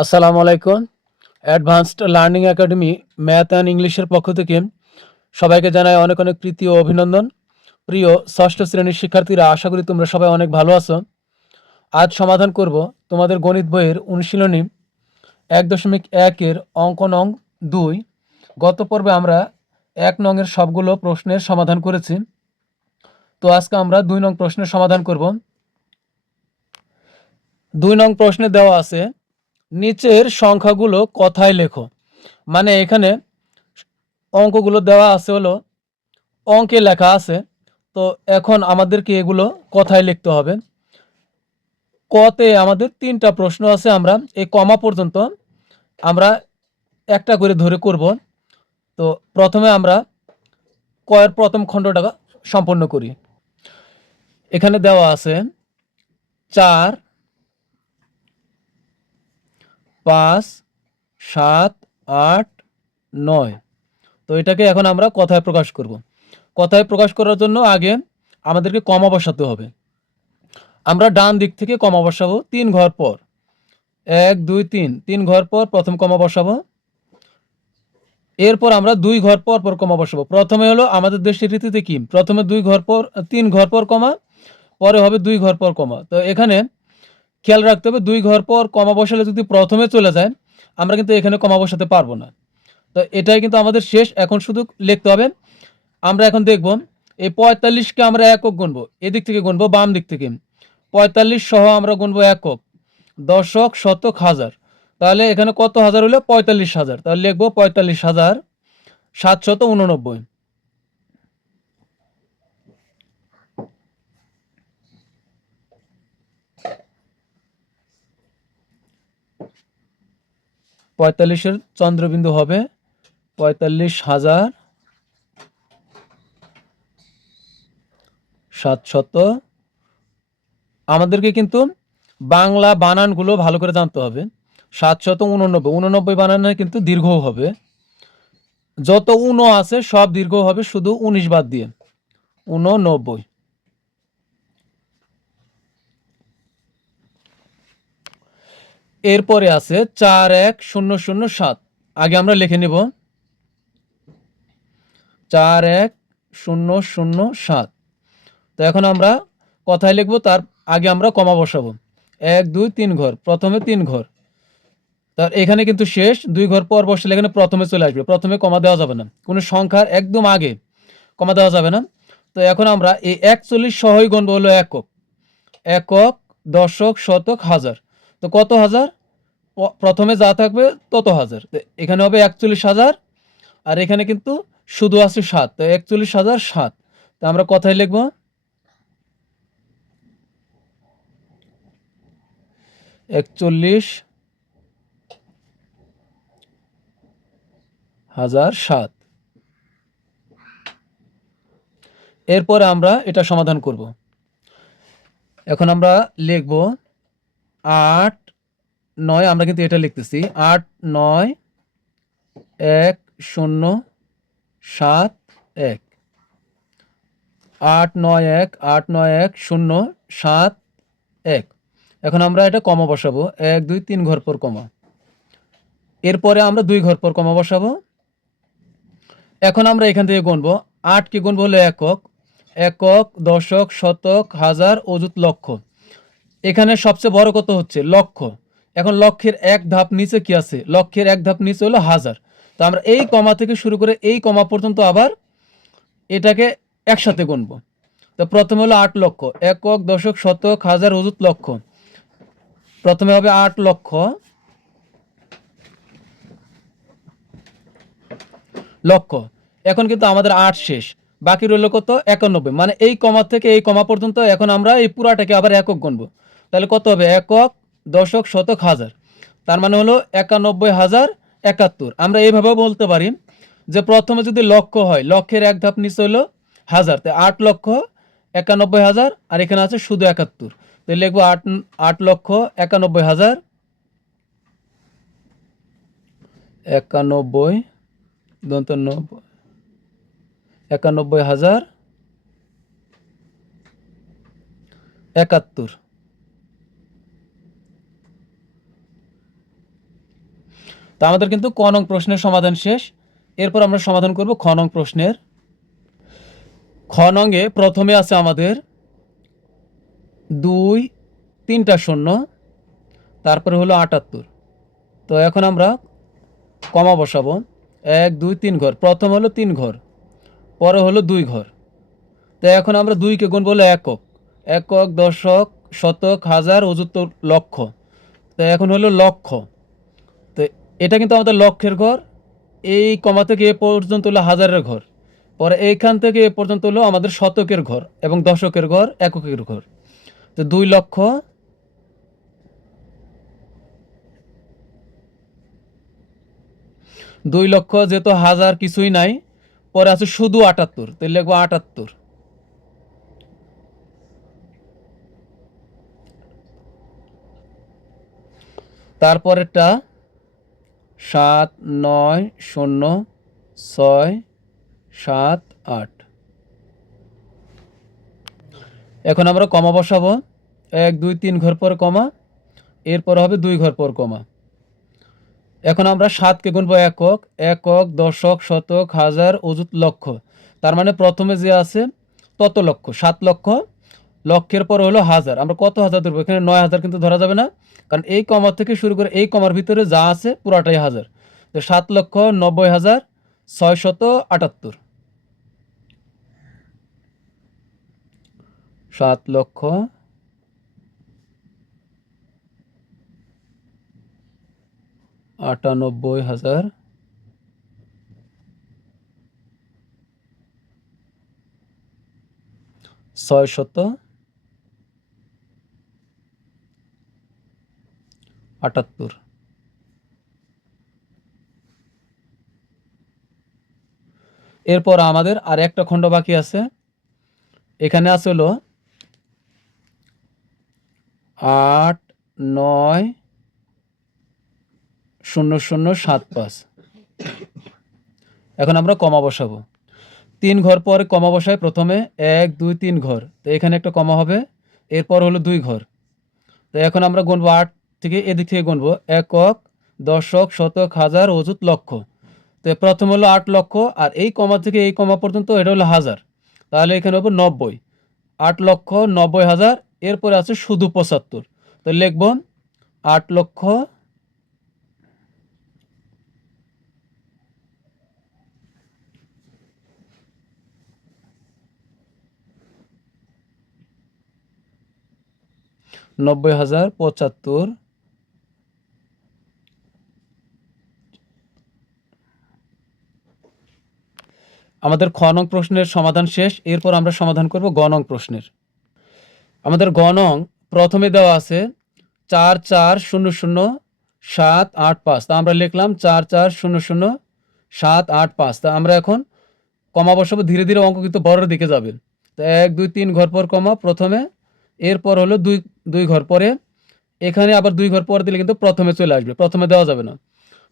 আসসালামু আলাইকুম। Advanced learning academy math and ইংলিশের পক্ষ থেকে সবাইকে জানাই অনেক অনেক প্রীতি ও অভিনন্দন। প্রিয় ষষ্ঠ শ্রেণীর শিক্ষার্থীরা, আশা করি তোমরা সবাই অনেক ভালো আছো। আজ সমাধান করব তোমাদের গণিত বইয়ের অনুশীলনী 1.1-এর অঙ্ক নং 2। গত পর্বে আমরা 1 নংয়ের সবগুলো প্রশ্নের সমাধান করেছি। তো আজকে আমরা 2 নং প্রশ্নের সমাধান করব। 2 নং প্রশ্নে দেওয়া আছে, নিচের সংখ্যাগুলো কথায় লেখো। মানে এখানে অঙ্কগুলো দেওয়া আছে হলো অঙ্কে লেখা আছে। তো এখন আমাদেরকে এগুলো কথায় লিখতে হবে। কতে আমাদের 3টা প্রশ্ন আছে, আমরা এই কমা পর্যন্ত আমরা একটা করে ধরে করব। তো প্রথমে আমরা কয়ের প্রথম খণ্ডটা সম্পন্ন করি। এখানে দেওয়া আছে 4, 5, 7, 8, 9। তো এটাকে এখন আমরা কথায় প্রকাশ করব। কথায় প্রকাশ করার জন্য আগে আমাদেরকে কমা বসাতে হবে। আমরা ডান দিক থেকে কমা বসাবো 3 ঘর পর। 1 2 3, 3 ঘর পর প্রথম কমা বসাবো। এরপর আমরা 2 ঘর পর পর কমা বসাবো। প্রথমে হলো আমাদের দেশের রীতিতে কি, প্রথমে 2 ঘর পর 3 ঘর পর কমা, পরে হবে 2 ঘর পর কমা। তো এখানে খেয়াল রাখতে হবে 2 ঘর পর কমা বসালে যদি প্রথমে চলে যায়, আমরা কিন্তু এখানে কমা বসাতে পারবো না। তো এটাই কিন্তু আমাদের শেষ, এখন শুধু লিখতে হবে। আমরা এখন দেখব এই 45কে আমরা একক গুনবো, এদিক থেকে গুনবো বাম দিক থেকে। 45 সহ আমরা গুনবো একক, দশক, শতক, হাজার। তাহলে এখানে কত হাজার হলো? 45,000। তাহলে লিখবো 45,789। 45-এর চন্দ্রবিন্দু হবে 45,700। আমাদেরকে কিন্তু বাংলা বানানগুলো ভালো করে জানতে হবে। 789 বানানে কিন্তু দীর্ঘ হবে। যত উনো আছে সব দীর্ঘ হবে, শুধু 19 বাদ দিয়ে 89। এরপরে আছে 41007। আগে আমরা লিখে নেব 41007। তো এখন আমরা কথায় লিখব, তার আগে আমরা কমা বসাবো। 1 2 3 ঘর, প্রথমে 3 ঘর। তার এখানে কিন্তু শেষ, 2 ঘর পর বসলে এখানে প্রথমে চলে আসবে, প্রথমে কমা দেওয়া যাবে না, কোনো সংখ্যার একদম আগে কমা দেওয়া যাবে না। তো এখন আমরা এই 41 সহই গণব হলো একক, একক, দশক, শতক, হাজার। তো কত হাজার? প্রথমে যা থাকবে তত হাজার। তো এখানে হবে 41,000, আর এখানে কিন্তু শুধু আছে 7, তো 41,007। তো আমরা কথায় লিখব 41,007। এরপরে আমরা এটা সমাধান করব। এখন আমরা লিখব 8 9, আমরা কিন্তু এটা লিখতেছি 8 9 1 0 7 1। 8 9 1 8 9 1 0 7 1। এখন আমরা এটা কমা বসাবো, 1 2 3 ঘর পর কমা। এরপরে আমরা 2 ঘর পর কমা বসাবো। এখন আমরা এখান থেকে গুনবো, 8 কে গুনবো হলো একক, একক, দশক, শতক, হাজার, অযুত, লক্ষ। এখানে সবচেয়ে বড় কত হচ্ছে? লক্ষ। এখন লক্ষের এক ধাপ নিচে কি আছে? লক্ষের এক ধাপ নিচে হলো হাজার। তো আমরা এই কমা থেকে শুরু করে এই কমা পর্যন্ত আবার এটাকে একসাথে গুনবো। তো প্রথমে হলো 8 লক্ষ, একক, দশক, শতক, হাজার, অযুত, লক্ষ। প্রথমে হবে 8 লক্ষ, লক্ষ। এখন কিন্তু আমাদের 8 শেষ, বাকি রইল কত? 91। মানে এই কমা থেকে এই কমা পর্যন্ত এখন আমরা এই পুরাটাকে আবার একক গুনবো। তাহলে কত হবে? একক, দশক, শতক, হাজার। তার মানে হলো 91,071। আমরা এইভাবে বলতে পারি যে প্রথমে যদি লক্ষ হয়, লক্ষের এক ধাপ নিচে হলো হাজার, তাই 8,91,000, আর এখানে আছে শুধু 71। তো লিখবো 8,91,000, 91 দন্ত 91,071। তো আমাদের কিন্তু ক নং প্রশ্নের সমাধান শেষ। এরপর আমরা সমাধান করব খ নং প্রশ্নের। খ নংয়ে প্রথমে আছে আমাদের 2 3টা শূন্য, তারপরে হলো 78। তো এখন আমরা কমা বসাবো। 1 2 3 ঘর, প্রথম হলো 3 ঘর, পরে হলো 2 ঘর। তো এখন আমরা 2কে গুনবো হলো একক, একক, দশক, শতক, হাজার, অযুত, লক্ষ। তো এখন হলো লক্ষ। তো এটা কিন্তু আমাদের লক্ষের ঘর। এই কমা থেকে এ পর্যন্ত হলো হাজারের ঘর, পরে এইখান থেকে এ পর্যন্ত হলো আমাদের শতকের ঘর এবং দশকের ঘর, এককের ঘর। তো 2 লক্ষ 2 লক্ষ, যেহেতু হাজার কিছুই নাই, পরে আছে শুধু 78, তো লিখবো 78। তারপরেরটা 7 9 0 6 7 8। এখন আমরা কমা বসাবো। 1 2 3 ঘর পর কমা, এরপর হবে 2 ঘর পর কমা। এখন আমরা 7কে গুনবো একক, একক, দশক, শতক, হাজার, অযুত, লক্ষ। তার মানে প্রথমে যে আছে তত লক্ষ, 7 লক্ষ। লক্ষের পর হলো হাজার, আমরা কত হাজার ধরবো? এখানে 9000 কিন্তু ধরা যাবে না, কারণ এই কমা থেকে শুরু করে এই কমার ভিতরে যা আছে পুরাটাই হাজার। তো 7,90,678। 7,98,678। এরপর আমাদের আর একটা খণ্ড বাকি আছে। এখানে আছে হলো 8 9 0 0 7 5। এখন আমরা কমা বসাবো। 3 ঘর পরে কমা বসায় প্রথমে, 1 2 3 ঘর, তো এখানে একটা কমা হবে। এরপর হলো 2 ঘর। তো এখন আমরা গুনবো 8 থেকে, এদিক থেকে গুনবো একক, দশক, শতক, হাজার, অযুত, লক্ষ। তো প্রথম হলো 8 লক্ষ, আর এই কমা থেকে এই কমা পর্যন্ত এটা হলো হাজার, তাহলে এখানে হবে 90। 8,90,000, এরপরে আছে শুধু 75। তো লিখব 8,90,075। আমাদের খ নং প্রশ্নের সমাধান শেষ। এরপর আমরা সমাধান করব গ নং প্রশ্নের। আমাদের গ নং প্রথমে দেওয়া আছে 4,4,0,0,7,8,5। তা আমরা লিখলাম 4,4,0,0,7,8,5। তা আমরা এখন কমা বসাবো। ধীরে ধীরে অঙ্ক কিন্তু বড়ের দিকে যাবে। তো 1 2 3 ঘর পর কমা প্রথমে, এরপর হলো 2 ঘর পরে, এখানে আবার 2 ঘর পর দিলে কিন্তু প্রথমে চলে আসবে, প্রথমে দেওয়া যাবে না।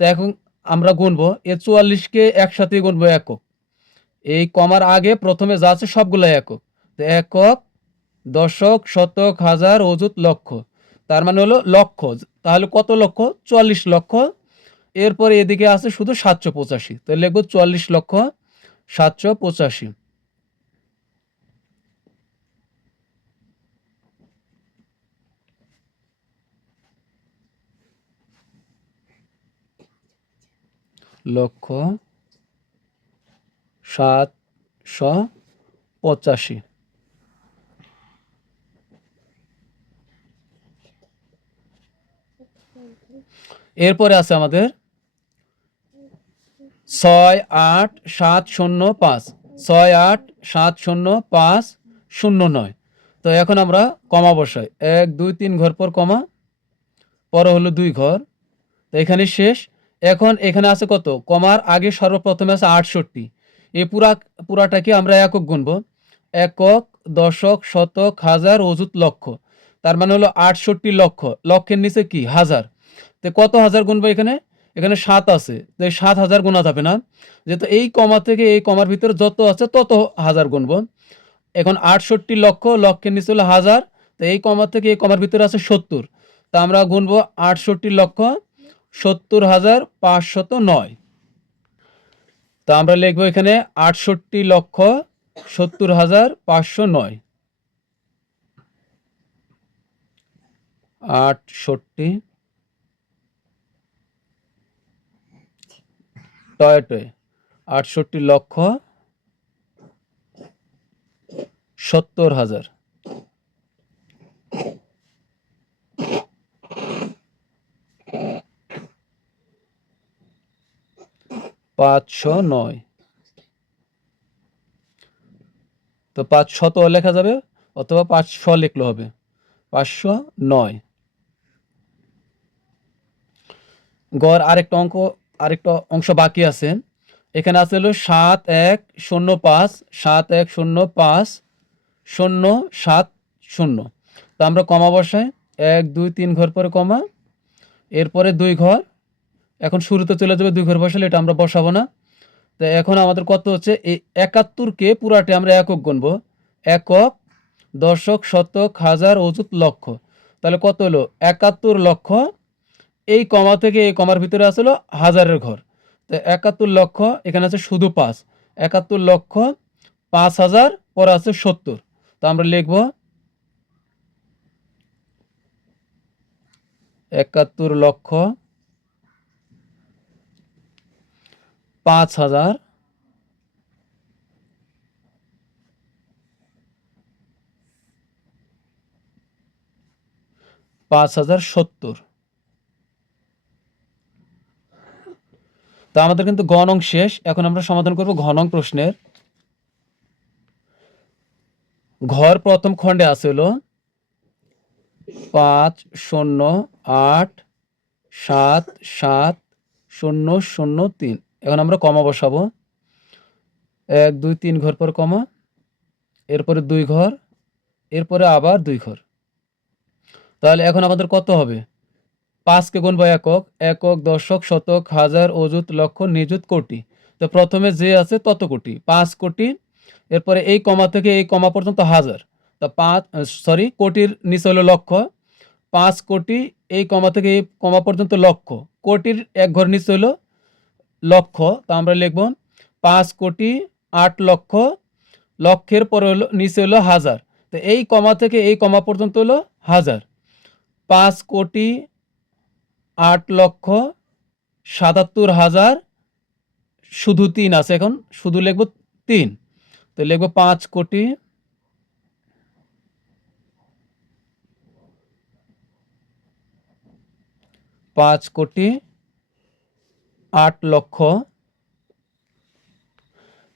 তো এখন আমরা গুনবো, এ 44কে একসাথেই গুনবো একক। এই কমার আগে প্রথমে যা আছে সবগুলো একক। তো একক, দশক, শতক, হাজার, অযুত, লক্ষ। তার মানে হলো লক্ষ। তাহলে কত লক্ষ? 44 লক্ষ। এরপরে এদিকে আছে শুধু 785। তো লিখবো 44,785,000। লক্ষ 785। এরপরে আছে আমাদের 6,8,7,0,5, 6,8,7,0,5,09। তো এখন আমরা কমা বসাই। 1 2 3 ঘর পর কমা, পরে হলো 2 ঘর। তো এখানে শেষ। এখন এখানে আছে কত? কমার আগে সর্বপ্রথমে আছে 68। এই পুরাটাকে আমরা একক গুনবো। একক, দশক, শতক, হাজার, অযুত, লক্ষ। তার মানে হলো 68 লক্ষ। লক্ষের নিচে কি? হাজার। তো কত হাজার গুনবো এখানে? এখানে 7 আছে, তো এই 7,000 গোনা যাবে না, যেহেতু এই কমা থেকে এই কমার ভিতরে যত আছে তত হাজার গুনবো। এখন 68 লক্ষ, লক্ষের নিচে হলো হাজার, তো এই কমা থেকে এই কমার ভিতরে আছে 70। তা আমরা গুনবো 68 লক্ষ 70,509। তা আমরা লিখবো এখানে 68,70,509। 68 টয় টয় 68,70,000। 509। তো 500 লেখা যাবে অথবা 500 লিখলে হবে। 509। গড় আরেকটা অংশ বাকি আছে। এখানে আছে হলো 7105 7105 070। তো আমরা কমা বসাই, 1 2 3 ঘর পরে কমা, এরপরে 2 ঘর। এখন শুরুতে চলে যাবে 2 ঘর বসালে, এটা আমরা বসাবো না। তো এখন আমাদের কত হচ্ছে, এই 71কে পুরাটি আমরা একক গুনবো। একক, দশক, শতক, হাজার, অযুত, লক্ষ। তাহলে কত হলো, 71 লক্ষ। এই কমা থেকে এই কমার ভিতরে আছে হলো হাজারের ঘর। তো 71 লক্ষ, এখানে আছে শুধু 5। 71 লক্ষ 5,000, পরে আছে 70। তো আমরা লিখব 71 লক্ষ 5,000 5,070। তো আমাদের কিন্তু গ নং শেষ। এখন আমরা সমাধান করব ঘ নং প্রশ্নের। ঘর প্রথম খণ্ডে আছে হলো 508,7,7,0,03। এখন আমরা কমা বসাবো। 1 2 3 ঘর পর কমা, এরপরে 2 ঘর, এরপরে আবার 2 ঘর। তাহলে এখন আমাদের কত হবে, 5কে গুনবো একক, একক, দশক, শতক, হাজার, অযুত, লক্ষ, নিযুত, কোটি। তো প্রথমে যে আছে তত কোটি, 5 কোটি। এরপরে এই কমা থেকে এই কমা পর্যন্ত হাজার। তা কোটির নিচে হলো লক্ষ। 5 কোটি, এই কমা থেকে এই কমা পর্যন্ত লক্ষ। কোটির এক ঘর নিচে হলো লক্ষ। তা আমরা লিখব 5 কোটি 8 লক্ষ। লক্ষের পরে হলো নিচে হলো হাজার। তো এই কমা থেকে এই কমা পর্যন্ত হলো হাজার। 5 কোটি 8 লক্ষ 77,000, শুধু 3 আছে, এখন শুধু লিখব 3। তো লিখব 5 কোটি 8 লক্ষ।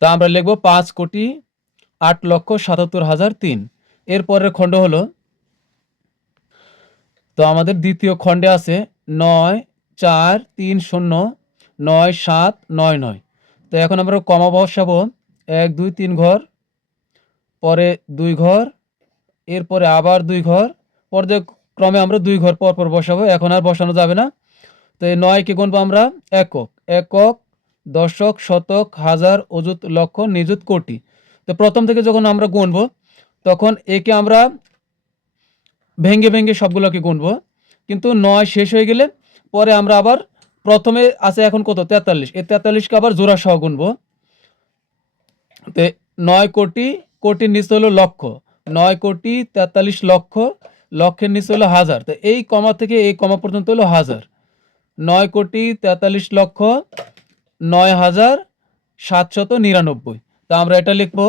তা আমরা লিখব 5 কোটি 8 লক্ষ 77,003। এরপরের খণ্ড হলো, তো আমাদের দ্বিতীয় খণ্ডে আছে 9 4 3 0 9 7 9 9। তো এখন আমরা কমা বসাবো। 1 2 3 ঘর, পরে 2 ঘর, এরপরে আবার 2 ঘর। পর্যায়ক্রমে আমরা 2 ঘর পর পর বসাবো, এখন আর বসানো যাবে না। তো এই 9কে গুনবো আমরা একক, একক, দশক, শতক, হাজার, অযুত, লক্ষ, নিযুত, কোটি। তো প্রথম থেকে যখন আমরা গুনবো, তখন একে আমরা ভেঙে ভেঙে সবগুলোকে গুনবো। কিন্তু 9 শেষ হয়ে গেলে পরে আমরা আবার প্রথমে আছে এখন কত, 43। এই 43কে আবার জোড়া সহ গুনবো। তো 9 কোটি, কোটির নিচে হলো লক্ষ। 9 কোটি 43 লক্ষ, লক্ষের নিচে হলো হাজার। তো এই কমা থেকে এই কমা পর্যন্ত হলো হাজার। 9 কোটি 43 লক্ষ 9,799। তা আমরা এটা লিখবো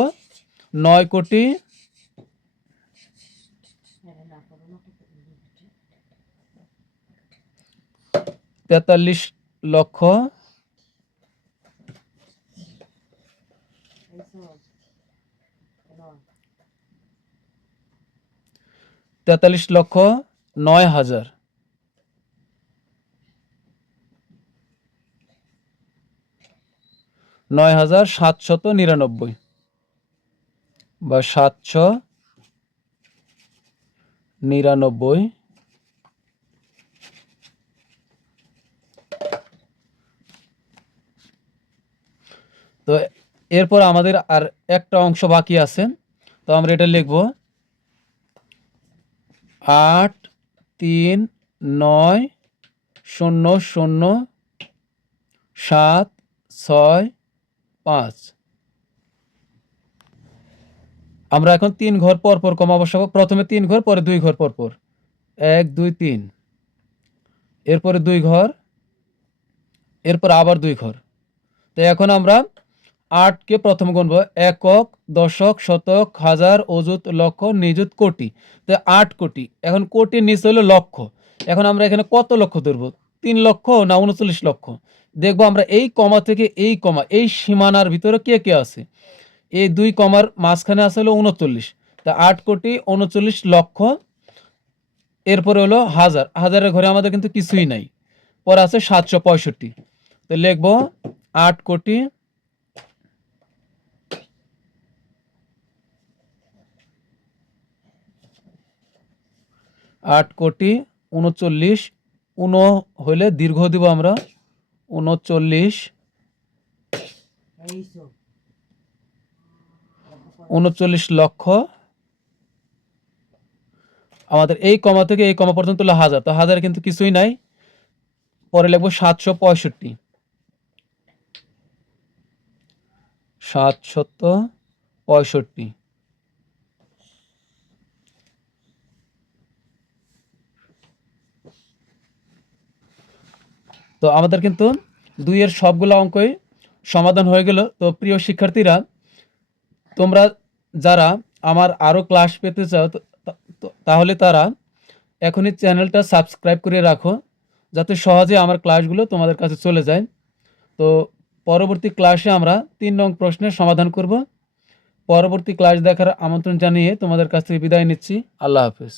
9 কোটি 43 লক্ষ 9,000। 9,799 বা 799। তো এরপর আমাদের আর একটা অংশ বাকি আছে। তো আমরা এটা লিখব 8 3 9 শূন্য শূন্য 7 6 5। আমরা এখন 3 ঘর পর পর কমা বসাবো। প্রথমে 3 ঘর, পরে 2 ঘর পর পর। 1 2 3, এরপরে 2 ঘর, এরপর আবার 2 ঘর। তো এখন আমরা 8কে প্রথম গুনব। একক, দশক, শতক, হাজার, অযুত, লক্ষ, নিযুত, কোটি। তো 8 কোটি। এখন কোটির নিচে হলো লক্ষ। এখন আমরা এখানে কত লক্ষ ধরব? 3 লক্ষ না 39 লক্ষ? দেখব আমরা এই কমা থেকে এই কমা, এই সীমানার ভিতরে কে কে আছে। এই 2 কমার মাঝখানে আছে হলো 39। তা 8 কোটি 39 লক্ষ। এরপরে হলো হাজার। হাজারের ঘরে আমাদের কিন্তু কিছুই নাই। পরে আছে 765। তো লিখব 8 কোটি 8 কোটি 39, হইলে দীর্ঘ দিব আমরা 39, 39 লক্ষ। আমাদের এই কমা থেকে এই কমা পর্যন্ত হলো হাজার। তো হাজার কিন্তু কিছুই নাই। পরে লিখবো 765, 765। তো আমাদের কিন্তু 2 এর সবগুলো অঙ্কই সমাধান হয়ে গেল। তো প্রিয় শিক্ষার্থীরা, তোমরা যারা আমার আরও ক্লাস পেতে চাও তাহলে তারা এখনই চ্যানেলটা সাবস্ক্রাইব করে রাখো, যাতে সহজে আমার ক্লাসগুলো তোমাদের কাছে চলে যায়। তো পরবর্তী ক্লাসে আমরা 3 নং প্রশ্নের সমাধান করব। পরবর্তী ক্লাস দেখার আমন্ত্রণ জানিয়ে তোমাদের কাছ থেকে বিদায় নিচ্ছি। আল্লাহ হাফেজ।